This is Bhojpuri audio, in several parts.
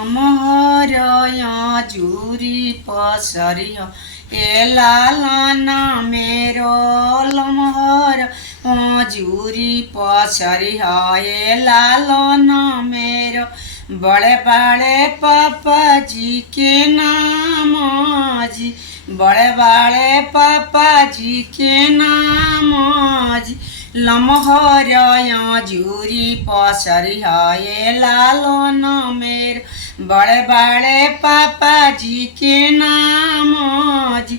लमहरया जुरी पसरिया ए लालना मेरो लमहर जुरी पसरिया ए लालना मेरो बड़े बड़े पापा जी के नाम जी बड़े बड़े पापा जी के नाम जी लमहरया जुरी पसरिया ए लालना मेरो बड़े बड़े पापा जी के नाम जी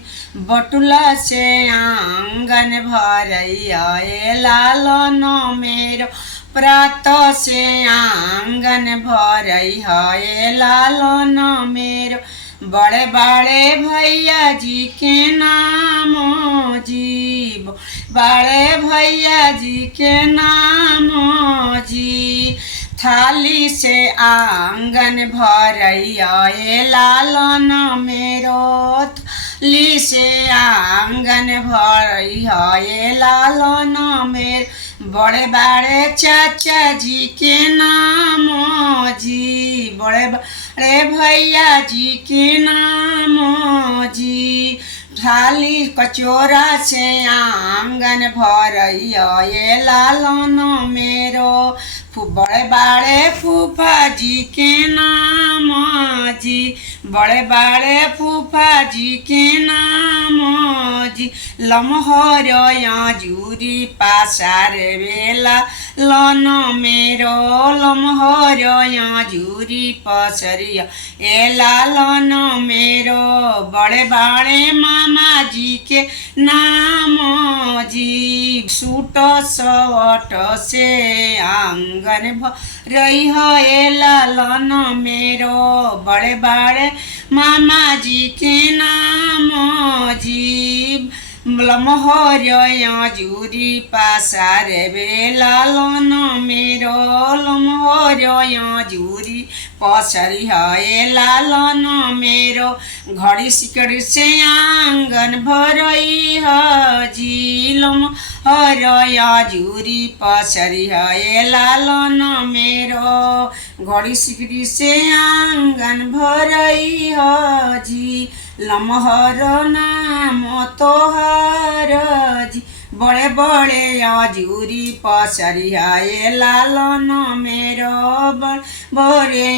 बटुला से आंगन भरैया ए लालना मेरो प्रात से आंगन भरैया ए लालना मेरो बड़े बड़े भैया जी के नाम जी बड़े भैया जी के नाम जी थाली से आंगन भरैया ए लालना मेरो थाली से आंगन भरैया ए लालना मेरो बड़े बड़े चाचा जी के नाम जी बड़े बड़े भैया जी के नाम जी थाली कचोरा से आंगन भरैया ए लालना मेरो बड़े बड़े फूफा जी के नाम जी बड़े बड़े फूफा जी के नाम जी लमहरया जुरी पासार बेला लन मेरो लमहरया जुरी पसरिया ए लालन मेरो बड़े बड़े मामा जी के नाम जी सूट सवट से आंगन भरैया ए लालन मेरो बड़े बड़े मामा जी के नाम जी लमहरया जुरी पासार बेला लन मेरो लमहरया जुरी पसरिया ए लालन मेरो घड़ी सिकड़ी से आंगन भरैया जी लमहरया जुरी पसरिया ए लालन मेरो घड़ी सिकड़ी से आंगन भरैया जी लमहर नाम तोहर जी बड़े बड़े जुरी पसरिया ए लालन मेरो बड़े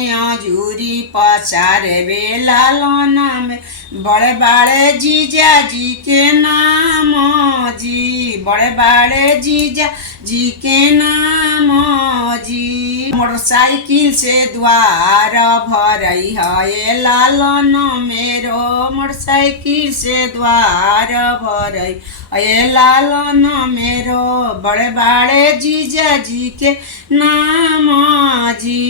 जुरी पसार बे लालन में बड़े बड़े जीजा जी के नाम जी बड़े बड़े जीजा जी के नाम जी मोटरसाइकिल से द्वार भरैया ए लालन मेरो मोटरसाइकिल से द्वार भरैया ए लालन मेरो बड़े बड़े जीजा जी के नाम जी।